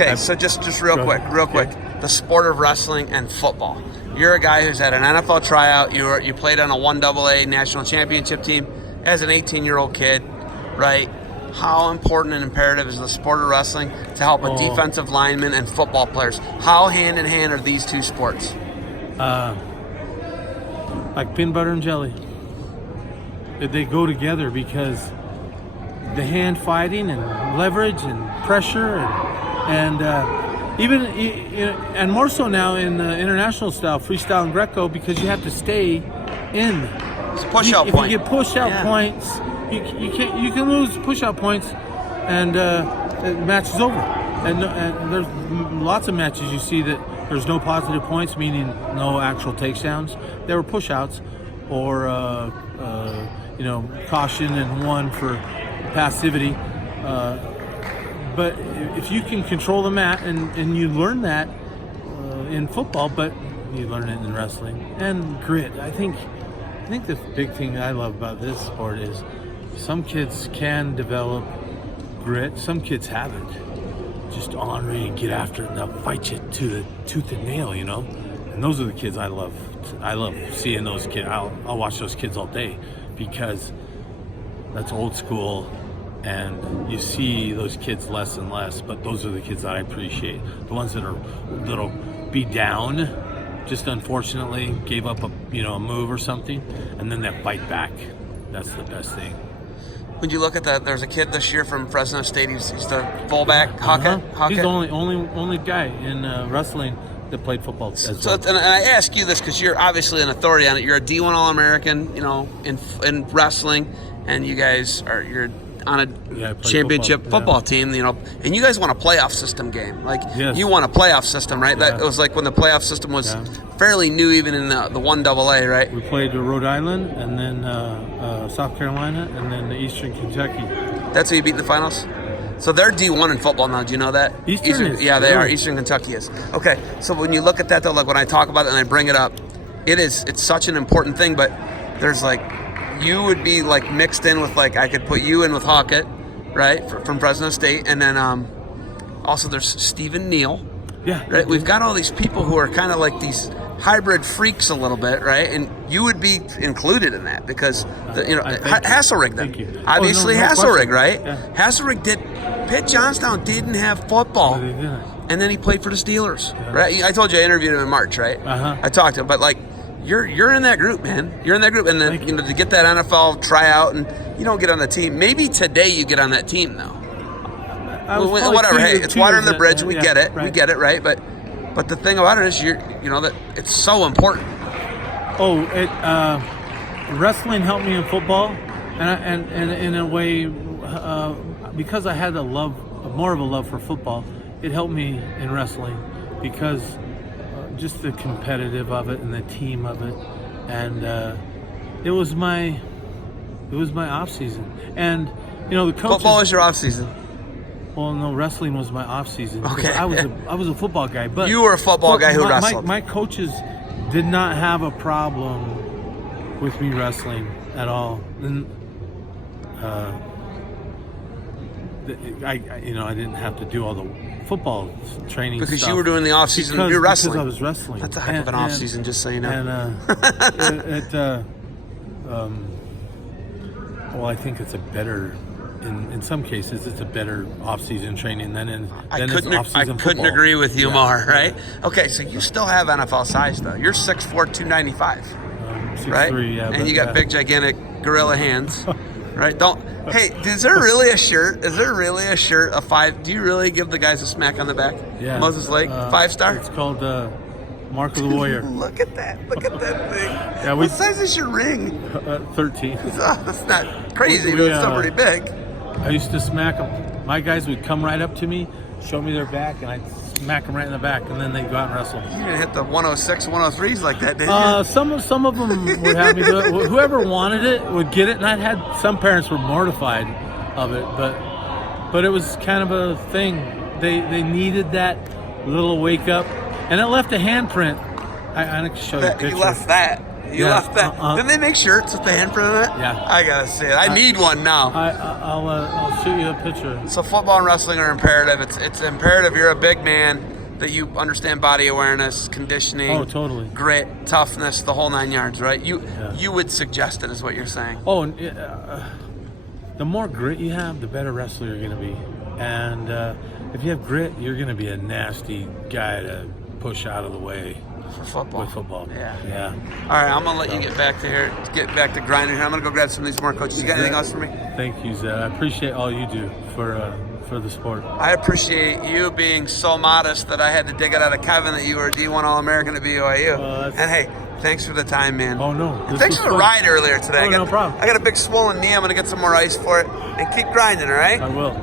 Okay, so just real quick. The sport of wrestling and football. You're a guy who's had an NFL tryout. You played on a 1AA national championship team as an 18-year-old kid, right? How important and imperative is the sport of wrestling to help a defensive lineman and football players? How hand in hand are these two sports? Like peanut butter and jelly. They go together because the hand fighting and leverage and pressure and even and more so now in the international style, freestyle and Greco, because you have to stay in. It's a push-out point. If you get push-out points, you can't. You can lose push-out points, and the match is over. And there's lots of matches you see that there's no positive points, meaning no actual takedowns. There were push-outs or caution and one for passivity. But if you can control the mat, and you learn that in football, but you learn it in wrestling and grit. I think the big thing I love about this sport is some kids can develop grit, some kids haven't. Just ornery and get after it, and they'll fight you to the tooth and nail, And those are the kids I love. I love seeing those kids. I'll watch those kids all day because that's old school. And you see those kids less and less, but those are the kids that I appreciate. The ones that'll be down, just unfortunately gave up a move or something, and then they fight back. That's the best thing. When you look at that, there's a kid this year from Fresno State. He's the fullback, Hawkeye. He's the only guy in wrestling that played football. And I ask you this because you're obviously an authority on it. You're a D1 All-American, in wrestling, and you're on a championship football team, and you guys won a playoff system game. You won a playoff system, right? Yeah. That was like when the playoff system was fairly new, even in the 1AA, right? We played Rhode Island, and then South Carolina, and then Eastern Kentucky. That's who you beat in the finals? So they're D1 in football now. Do you know that? Eastern is. Yeah, they are. Eastern Kentucky is. Okay, so when you look at that, though, like when I talk about it and I bring it up, it's such an important thing, but there's you would be mixed in with I could put you in with Hawkett, right, from Fresno State, and then also there's Stephen Neal. Yeah. Right. We've got all these people who are kind of like these hybrid freaks a little bit, right? And you would be included in that because Hasselrig then. Thank you. Obviously Hasselrig, right? Yeah. Hasselrig Pitt Johnstown didn't have football. No, they didn't. And then he played for the Steelers, right? I told you I interviewed him in March, right? I talked to him, but You're in that group, man. You're in that group, and then to get that NFL tryout, and you don't get on the team. Maybe today you get on that team, though. Whatever. Hey, it's water under the bridge. We get it. Right. We get it, right? But the thing about it is, that it's so important. Wrestling helped me in football, and in a way, because I had more of a love for football, it helped me in wrestling because. Just the competitive of it and the team of it, and it was my off season. And the coaches, football is your off season. Well, no, wrestling was my off season. Okay, I was a football guy, but you were a football guy who wrestled. My coaches did not have a problem with me wrestling at all. And I didn't have to do all the football training because stuff you were doing the off season. You're wrestling. Because I was wrestling. That's a heck of an off season, just so you know. And I think it's a better. In some cases, it's a better off-season training than off-season I couldn't agree with you more, right? Okay, so you still have NFL size, though. You're 6'4", 295, 6'3", right? yeah. And you got big, gigantic gorilla hands, right? Hey, is there really a shirt? Is there really a shirt, a 5? Do you really give the guys a smack on the back? Yeah. Moses Lake, 5-star? It's called Mark of the Warrior. Look at that thing. Yeah, what size is your ring? 13. That's not crazy, but it's still pretty big. I used to smack them. My guys would come right up to me, show me their back, and I'd smack them right in the back, and then they'd go out and wrestle. You didn't hit the 106, 103s like that, did you? Some of them would have me do it. Whoever wanted it would get it, and I'd had some parents were mortified of it, but it was kind of a thing. They needed that little wake up, and it left a handprint. I can show you a picture. You left that. You left that. Didn't they make shirts with the handprint on it? Yeah. I gotta say it. I need one now. I'll shoot you a picture. So football and wrestling are imperative. It's imperative. You're a big man, that you understand body awareness, conditioning. Oh, totally. Grit, toughness, the whole 9 yards, right? You would suggest it, is what you're saying. Oh, and the more grit you have, the better wrestler you're going to be. And if you have grit, you're going to be a nasty guy to push out of the way. For football. With football. Yeah. All right, I'm gonna let you get back to grinding here. I'm gonna go grab some of these more coaches. You got anything else for me? Thank you, Zed. I appreciate all you do for the sport. I appreciate you being so modest that I had to dig it out of Kevin that you were a D1 All-American at BYU. And hey, thanks for the time, man. Oh no. And thanks for the ride earlier today. Oh, no problem. I got a big swollen knee. I'm gonna get some more ice for it and keep grinding. All right. I will.